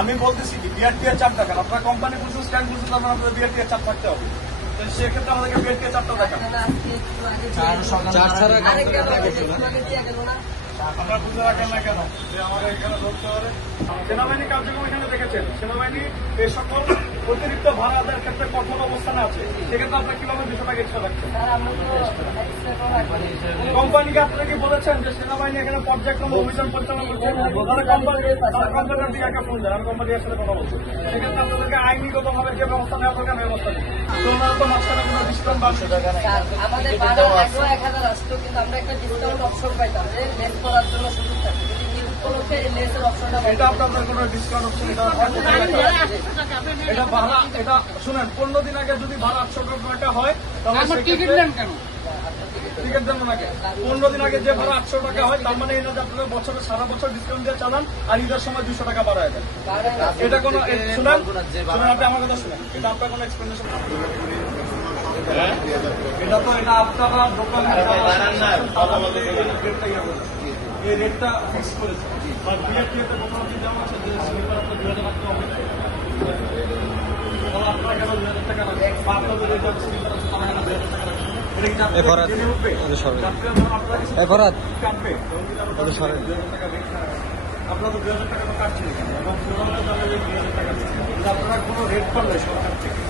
আমি বলতেছি কি বিআরটিআর চাপ দেখেন, আপনার কোম্পানি বুঝুন স্ট্যান্ড বুঝুন, তারপর আপনাদের বিআরটিআর চাপ থাকতে হবে। তো সেক্ষেত্রে আমাদেরকে বিআরটিআর চাপটা দেখান। আপনারা বুঝে রাখেন না কেন যে আমাদের এখানে ধরতে হবে? সেনাবাহিনী কার্যক্রম এখানে দেখেছেন, সেনাবাহিনী এই সকল অতিরিক্ত ভাড়া আদায়ের ক্ষেত্রে কঠোর অবস্থানে আছে। সেক্ষেত্রে আপনার কিভাবে 200 টাকা এক্সট্রা রাখছেন? কোম্পানিকে আপনারা কি বলেছেন যে সেনাবাহিনী এখানে পর্যায়ক্রমে অভিযান পরিচালনা করছে? কোম্পানির দিকে একটা ফোন দেন, আমি কোম্পানির সাথে কথা বলছি। সেক্ষেত্রে আপনাদেরকে আইনিগত ভাবে যে ব্যবস্থা নেওয়া দরকার ব্যবস্থা নেই। তো ওনারা তো মাঝখানে কোনো ডিসকাউন্ট পাচ্ছে। আমাদের ভাড়া 1000 আসতো, কিন্তু আমরা একটা ডিসকাউন্ট অপশন পাইতাম যে লেস করার জন্য সুযোগ থাকে। উপলক্ষে লেসের অপশনটা এটা আপনাদের কোনো ডিসকাউন্ট অপশন এটা ভাড়া, এটা শুনেন 15 দিন আগে যদি ভাড়া 800 টাকা হয় তাহলে টিকিট দেন কেন? টিকিট দেন নাকি? 15 দিন আগে যে ভাড়া 800 টাকা হয় তার মানে এই না যে আপনারা বছরে সারা বছর ডিসকাউন্ট দিয়ে চালান আর ঈদের সময় 200 টাকা বাড়ায় দেন। এটা কোনো শুনেন, আপনি আমার কথা শুনেন, এটা আপনার কোনো এক্সপ্লেনেশন? এটা তো এটা আপনারা দোকানে এই রেটটা ফিক্স করেছে। আর বিআরটিএতে মোটামুটি যেমন আছে যে স্লিপার আপনার 2000 টাকা হবে, আপনারা কেন 2000 টাকা লাগবে? আপনাদের রেট স্লিপার আছে তারা কেন 2000 টাকা লাগবে? এটা কি আপনাদের জেনে উঠবে? আপনারা কাটবে আপনারা তো 2000 টাকা তো কাটছেন এবং পুরোনো দামে 2000 টাকা আপনারা কোনো রেট করলে সরকার থেকে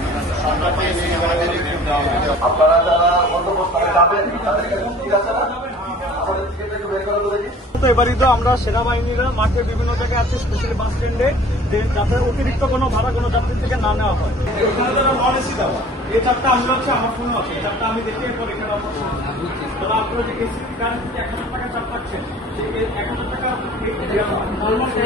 আপনারা যারা বন্দোবস্ত যাবেন তাদেরকে ঠিক আছে না? এবারই তো আমরা সেনাবাহিনীরা মাঠে বিভিন্ন জায়গায় আছে, স্পেশালি বাস স্ট্যান্ডে, যাতে অতিরিক্ত কোনো ভাড়া কোনো যাত্রী থেকে না নেওয়া হয়। এখানে যারা নন এসি দেওয়া এই চারটা আমি হচ্ছে আমার ফোনে আছে, এই চারটা আমি দেখে এরপর এখানে তারা আপনারা যে এসি কারেন্ট 1000 টাকা চাপ পাচ্ছেন, সেই 1000 টাকা অলমোস্ট